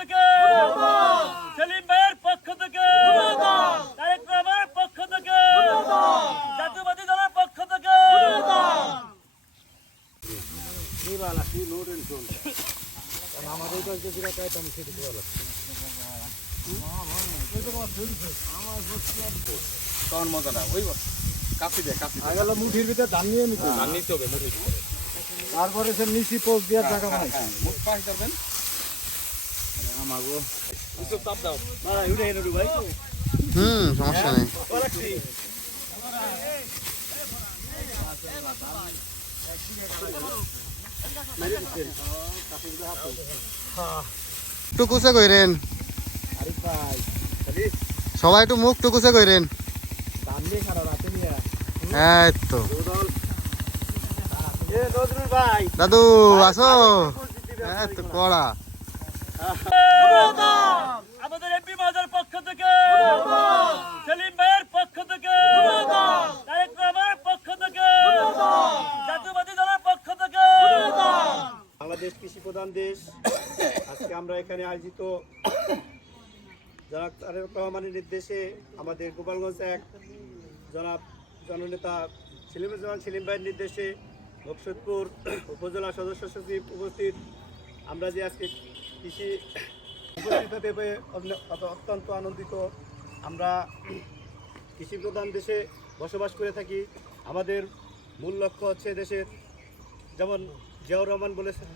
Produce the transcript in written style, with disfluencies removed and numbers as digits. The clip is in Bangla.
থেকে সেলিম ভাইয়ের পক্ষ থেকে তারেক রহমানের পক্ষ থেকে জাতীয়বাদী দলের পক্ষ থেকে মুঠির ভিতরে ধান নিয়ে নিতে হবে তারপরে সে নিচি পোস্ট দেওয়ার টাকা পাই সমস্যা নেই। টুকুসে কইরেন সবাই একটু মুখ টুকুসে কইরেন। এই তো দাদু আসো। এত কড়া আমাদের এমপি মহোদয়ের পক্ষ থেকে সেলিম ভাইয়ের পক্ষ থেকে তারেক রহমানের পক্ষ থেকে জাতীয়বাদী দলের পক্ষ থেকে বাংলাদেশ কৃষি প্রধান দেশ। আজকে আমরা এখানে আয়োজিত জনাব তারেক রহমানের নির্দেশে আমাদের গোপালগঞ্জ এক জনাব জননেতা সেলিম ভাইয়ের নির্দেশে মকসুদপুর উপজেলা সদস্য সচিব উপস্থিত। আমরা যে আজকে কৃষি উপস্থিত হতে পেরে অত্যন্ত আনন্দিত। আমরা কৃষি প্রধান দেশে বসবাস করে থাকি। আমাদের মূল লক্ষ্য হচ্ছে দেশের, যেমন জিয়াউর রহমান বলেছেন,